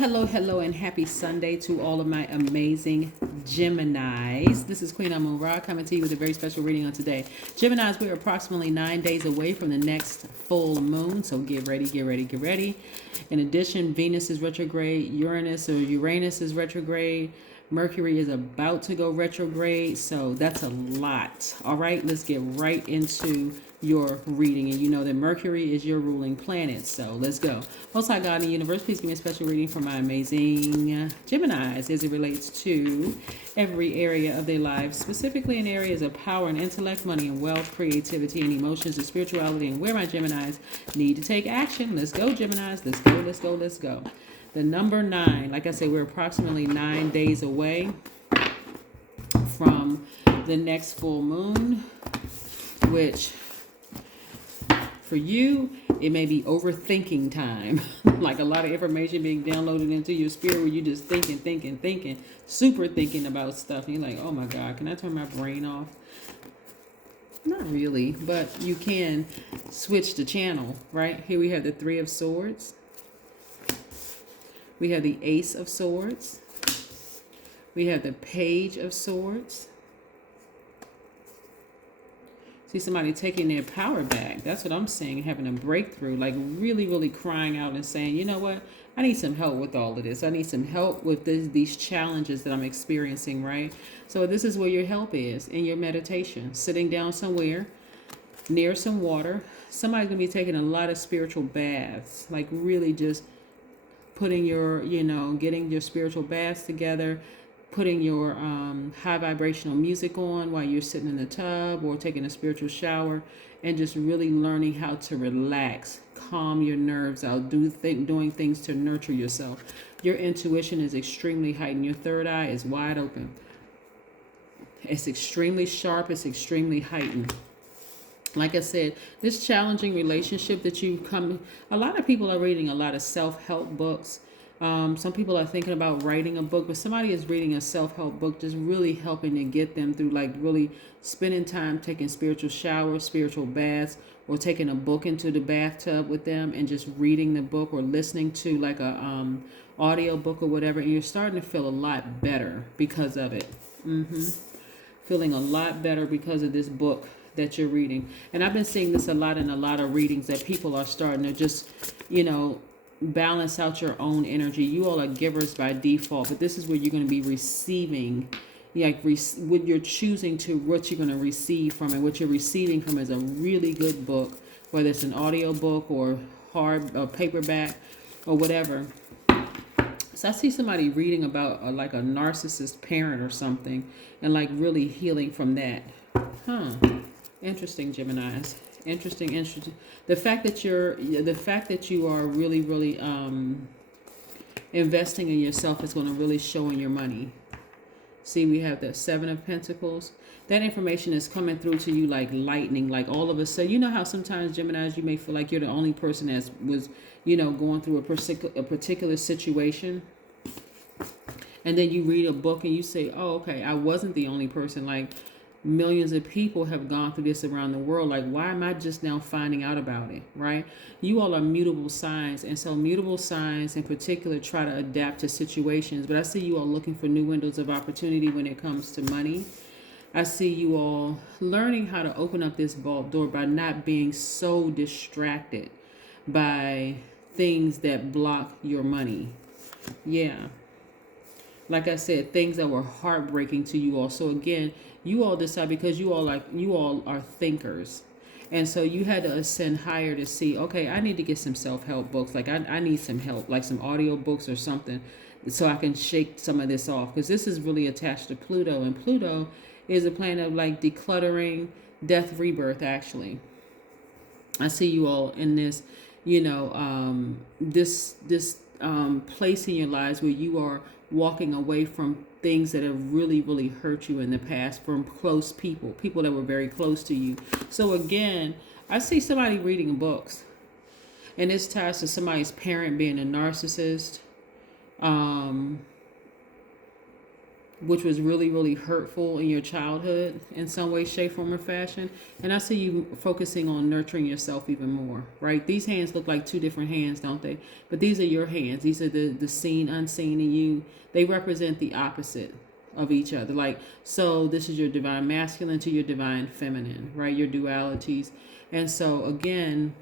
Hello, and happy Sunday to all of my amazing Geminis. This is Queen Amun Ra coming to you with a very special reading on today. Geminis, we're approximately 9 days away from the next full moon, so get ready, get ready, get ready. In addition, Venus is retrograde, Uranus is retrograde, Mercury is about to go retrograde, so that's a lot. All right, let's get right into your reading. And you know that Mercury is your ruling planet, so let's go. Most High God in the universe, please give me a special reading for my amazing Geminis as it relates to every area of their lives, specifically in areas of power and intellect, money and wealth, creativity and emotions and spirituality, and where my Geminis need to take action. Let's go, Geminis. Let's go, let's go, let's go. The number 9, like I said, we're approximately 9 days away from the next full moon, which for you, it may be overthinking time. Like a lot of information being downloaded into your spirit where you just thinking, super thinking about stuff. And you're like, oh my God, can I turn my brain off? Not really, but you can switch the channel, right? Here we have the 3 of Swords. We have the Ace of Swords. We have the Page of Swords. See somebody taking their power back. That's what I'm saying, having a breakthrough, like really, really crying out and saying, you know what? I need some help with all of this. I need some help with these challenges that I'm experiencing, right? So this is where your help is, in your meditation. Sitting down somewhere near some water. Somebody's going to be taking a lot of spiritual baths, like really just putting your, getting your spiritual baths together, putting your high vibrational music on while you're sitting in the tub or taking a spiritual shower, and just really learning how to relax, calm your nerves out, doing things to nurture yourself. Your intuition is extremely heightened. Your third eye is wide open. It's extremely sharp. It's extremely heightened. Like I said, this challenging relationship that a lot of people are reading a lot of self-help books. Some people are thinking about writing a book, but somebody is reading a self-help book, just really helping to get them through, like really spending time taking spiritual showers, spiritual baths, or taking a book into the bathtub with them and just reading the book or listening to like a audio book or whatever. And you're starting to feel a lot better because of it. Feeling a lot better because of this book that you're reading. And I've been seeing this a lot in a lot of readings, that people are starting to just, balance out your own energy. You all are givers by default, but this is where you're going to be receiving, what you're choosing to, what you're going to receive from it. What you're receiving from is a really good book, whether it's an audio book or hard or paperback or whatever. So I see somebody reading about like a narcissist parent or something, and like really healing from that. Interesting, Geminis. Interesting. The fact that you are really investing in yourself is going to really show in your money. See, we have the 7 of Pentacles. That information is coming through to you like lightning, like all of a sudden. You know how sometimes, Geminis, you may feel like you're the only person that was, going through a particular situation. And then you read a book and you say, oh, okay, I wasn't the only person. Like, millions of people have gone through this around the world. Like, why am I just now finding out about it, right? You all are mutable signs, and so mutable signs in particular try to adapt to situations. But I see you all looking for new windows of opportunity when it comes to money. I see you all learning how to open up this vault door by not being so distracted by things that block your money. Yeah. Like I said, things that were heartbreaking to you all. So again, you all decide, because you all are thinkers. And so you had to ascend higher to see, okay, I need to get some self-help books. Like I need some help, like some audio books or something, so I can shake some of this off. Because this is really attached to Pluto. And Pluto is a planet of like decluttering, death, rebirth, actually. I see you all in this, this place in your lives where you are walking away from things that have really hurt you in the past, from close people that were very close to you. So again, I see somebody reading books, and this ties to somebody's parent being a narcissist. which was really, really hurtful in your childhood in some way, shape, form, or fashion. And I see you focusing on nurturing yourself even more, right? These hands look like two different hands, don't they? But these are your hands. These are the seen, unseen in you. They represent the opposite of each other. Like, so this is your divine masculine to your divine feminine, right? Your dualities. And so again,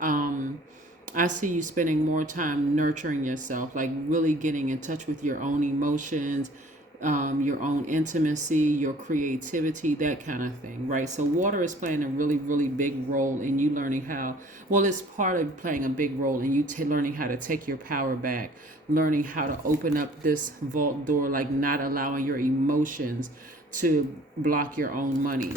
I see you spending more time nurturing yourself, like really getting in touch with your own emotions, your own intimacy, your creativity, that kind of thing, right? So water is playing a really, really big role in you learning how, well, it's part of playing a big role in you learning how to take your power back, learning how to open up this vault door, like not allowing your emotions to block your own money.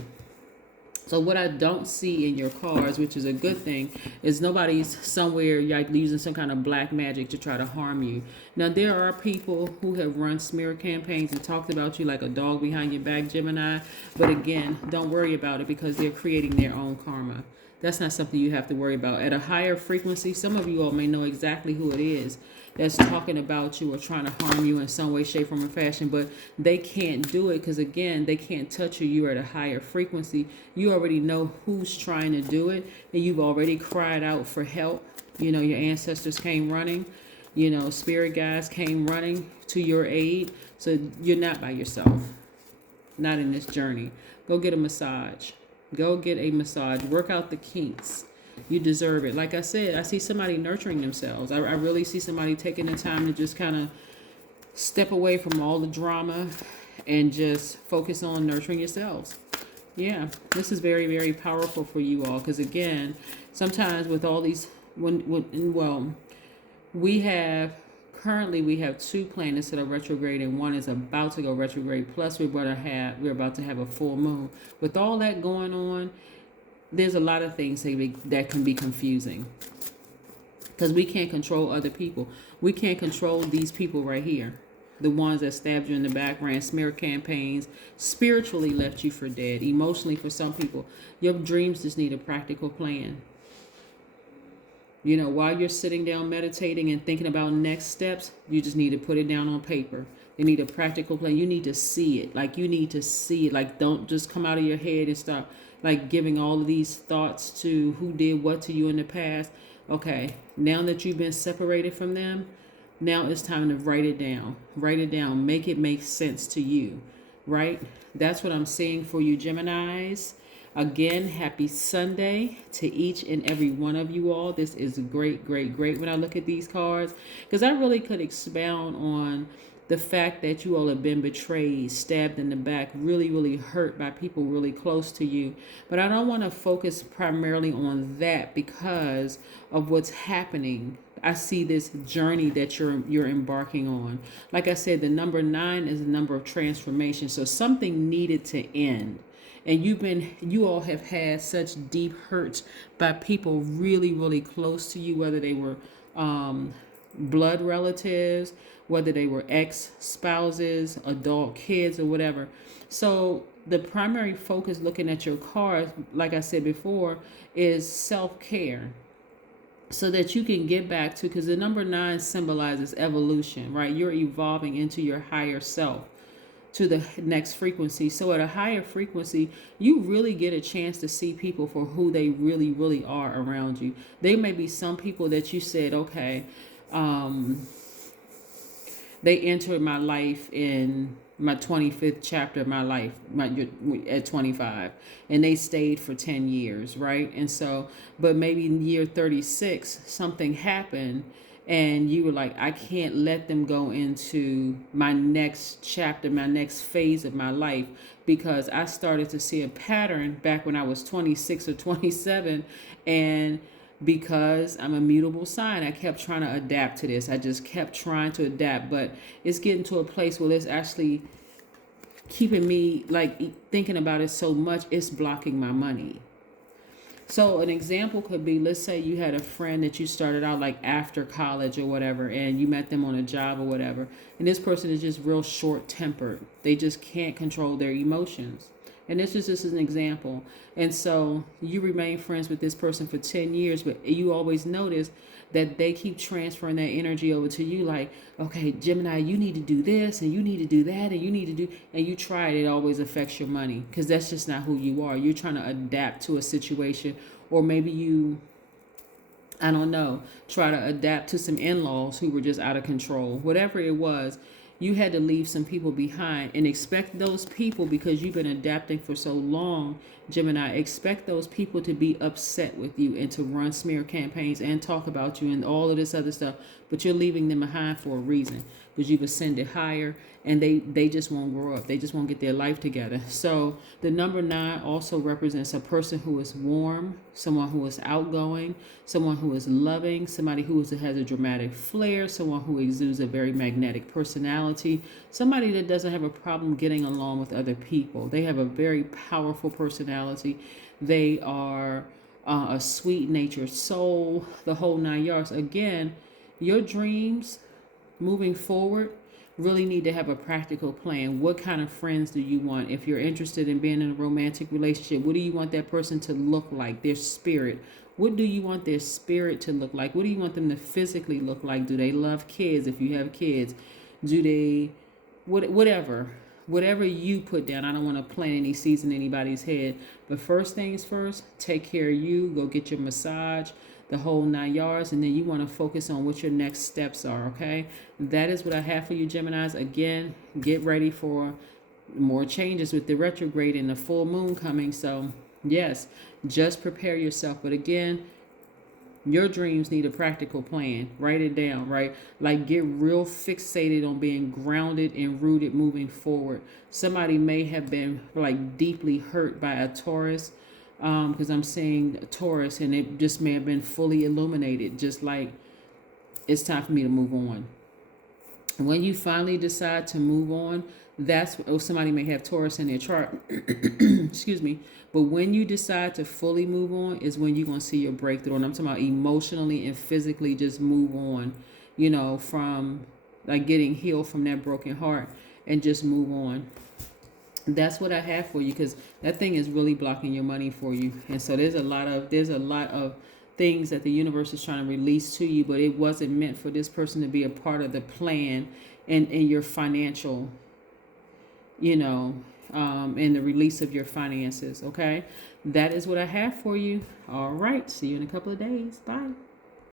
So what I don't see in your cards, which is a good thing, is nobody's somewhere like using some kind of black magic to try to harm you. Now, there are people who have run smear campaigns and talked about you like a dog behind your back, Gemini. But again, don't worry about it because they're creating their own karma. That's not something you have to worry about. At a higher frequency, some of you all may know exactly who it is that's talking about you or trying to harm you in some way, shape, form, or fashion, but they can't do it because, again, they can't touch you. You're at a higher frequency. You already know who's trying to do it, and you've already cried out for help. You know, your ancestors came running. You know, spirit guides came running to your aid. So you're not by yourself, not in this journey. Go get a massage. Go get a massage. Work out the kinks. You deserve it. Like I said, I see somebody nurturing themselves. I really see somebody taking the time to just kind of step away from all the drama and just focus on nurturing yourselves. Yeah, this is very, very powerful for you all. Because again, sometimes with all these, currently we have two planets that are retrograde and one is about to go retrograde. Plus we're about to have a full moon. With all that going on, there's a lot of things that can be confusing because we can't control other people. We can't control these people right here. The ones that stabbed you in the back, ran smear campaigns, spiritually left you for dead, emotionally for some people. Your dreams just need a practical plan. You know, while you're sitting down meditating and thinking about next steps, you just need to put it down on paper. You need a practical plan. You need to see it. Like, you need to see it. Like, don't just come out of your head and start like giving all of these thoughts to who did what to you in the past. Okay, now that you've been separated from them, now it's time to write it down. Write it down. Make it make sense to you, right? That's what I'm seeing for you, Geminis. Again, happy Sunday to each and every one of you all. This is great, great, great when I look at these cards, because I really could expound on the fact that you all have been betrayed, stabbed in the back, really, really hurt by people really close to you. But I don't want to focus primarily on that because of what's happening. I see this journey that you're embarking on. Like I said, the number 9 is a number of transformation. So something needed to end. And you all have had such deep hurts by people really, really close to you, whether they were blood relatives, whether they were ex-spouses, adult kids, or whatever. So the primary focus looking at your cards, like I said before, is self-care. So that you can get back to, because the number 9 symbolizes evolution, right? You're evolving into your higher self, to the next frequency. So at a higher frequency, you really get a chance to see people for who they really, really are around you. There may be some people that you said, okay, they entered my life in my 25th chapter of my life, at 25, and they stayed for 10 years, right? And so, but maybe in year 36, something happened, and you were like, I can't let them go into my next chapter, my next phase of my life, because I started to see a pattern back when I was 26 or 27, and because I'm a mutable sign, I kept trying to adapt to this. I just kept trying to adapt, but it's getting to a place where it's actually keeping me, like, thinking about it so much, it's blocking my money. So an example could be, let's say you had a friend that you started out like after college or whatever, and you met them on a job or whatever, and this person is just real short-tempered. They just can't control their emotions, And this is just an example. And so you remain friends with this person for 10 years, but you always notice that they keep transferring that energy over to you like, okay, Gemini, you need to do this and you need to do that and you need to do, and you try it, it always affects your money because that's just not who you are. You're trying to adapt to a situation, or maybe you, I don't know, try to adapt to some in-laws who were just out of control. Whatever it was, you had to leave some people behind, and expect those people, because you've been adapting for so long, Gemini, expect those people to be upset with you and to run smear campaigns and talk about you and all of this other stuff, but you're leaving them behind for a reason, because you've ascended higher, and they just won't grow up. They just won't get their life together. So the number 9 also represents a person who is warm, someone who is outgoing, someone who is loving, somebody who has a dramatic flair, someone who exudes a very magnetic personality, somebody that doesn't have a problem getting along with other people. They have a very powerful personality. They are a sweet-natured soul, the whole 9 yards. Again, your dreams moving forward really need to have a practical plan. What kind of friends do you want? If you're interested in being in a romantic relationship, what do you want that person to look like? Their spirit. What do you want their spirit to look like? What do you want them to physically look like? Do they love kids if you have kids? Do they, whatever you put down. I don't want to plant any seeds in anybody's head. But first things first, take care of you. Go get your massage, the whole 9 yards, and then you want to focus on what your next steps are, okay? That is what I have for you, Geminis. Again, get ready for more changes with the retrograde and the full moon coming. So, yes, just prepare yourself. But again, your dreams need a practical plan. Write it down, right? Like, get real fixated on being grounded and rooted moving forward. Somebody may have been like deeply hurt by a Taurus, because I'm seeing a Taurus, and it just may have been fully illuminated, just like it's time for me to move on. When you finally decide to move on, that's, oh, somebody may have Taurus in their chart. Excuse me. But when you decide to fully move on is when you're going to see your breakthrough. And I'm talking about emotionally and physically just move on, you know, from like getting healed from that broken heart and just move on. That's what I have for you, because that thing is really blocking your money for you. And so there's a lot of things that the universe is trying to release to you, but it wasn't meant for this person to be a part of the plan and in your financial, you know, in the release of your finances. Okay, that is what I have for you. All right, see you in a couple of days. Bye.